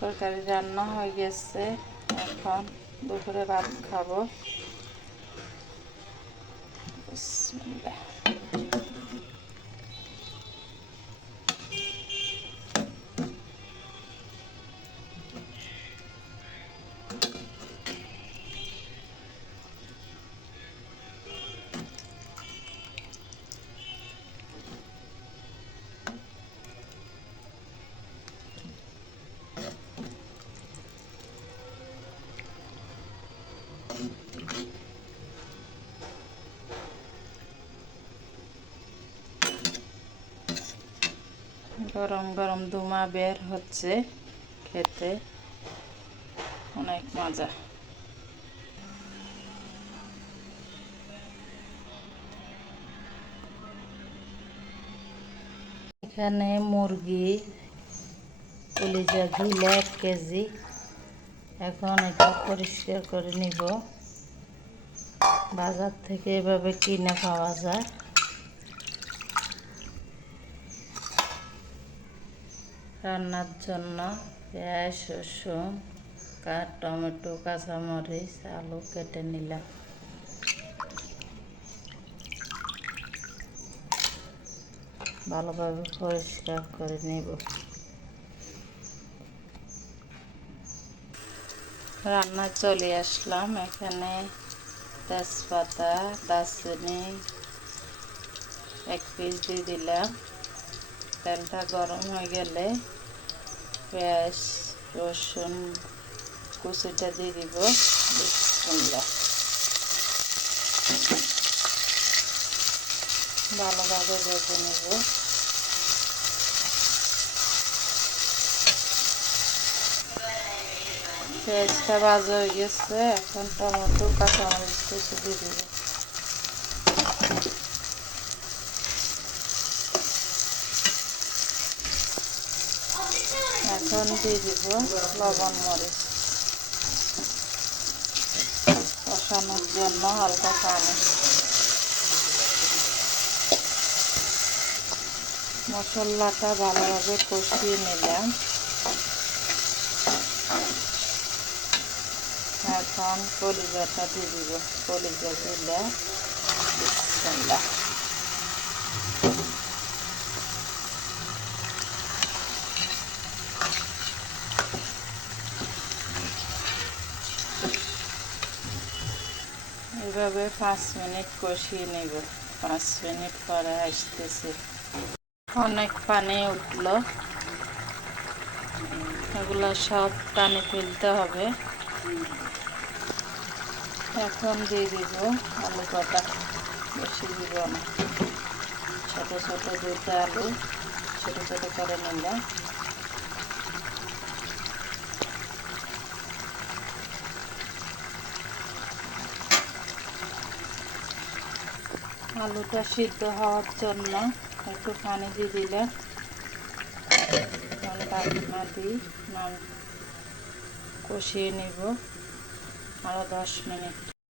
তরকারি রান্না হয়ে গেছে, এখন দুপুরে ভাত খাবো। বিসমিল্লাহ। গরম গরম দুমা বের হচ্ছে, খেতে অনেক মজা। এখানে মুরগি কলিজা ঘিলা 1 কেজি। এখন এটা পরিষ্কার করে নিব। বাজার থেকে এভাবে কিনে পাওয়া যায়। রান্নার জন্য পেঁয়াজ, রসুন, টমেটো, কাঁচামরিচ, আলু কেটে নিলাম। ভালোভাবে পরিষ্কার করে নেব। রান্না চলে আসলাম। এখানে তেজপাতা, দারচিনি 1 পিস দিয়ে দিলাম। তেলটা গরম হয়ে গেলে পেঁয়াজ, রসুন কুচিটা দিয়ে দিব। বিসমিল্লাহ। ভালোভাবে ভেজে নেব। পেঁয়াজটা ভাজা হয়ে গেছে, এখন টমেটো, কাঁচামরিচ কুচি দিয়ে দিব। এখন দিয়ে দিব লবণ, মরিচ। কষানোর জন্য হালকা পানি। মশলাটা ভালোভাবে কষিয়ে নিলাম। এখন কলিজাটা দিয়ে দিব। কলিজা দিলে বিসমিল্লাহ। এভাবে 5 মিনিট কষিয়ে নেব। 5 মিনিট পরে আসতেছে। অনেক পানি উঠলো, এগুলো সব পানি ফেলতে হবে। এখন দিয়ে দিব আলু কাটা। বেশি দিব না, ছোটো ছোটো 2টা আলু ছোটো ছোটো করে নিলাম। আলুটা সিদ্ধ হওয়ার জন্য একটু পানি দিয়ে দিলাম। ঢাকনা দিয়ে কষিয়ে নেব আরও 10 মিনিট।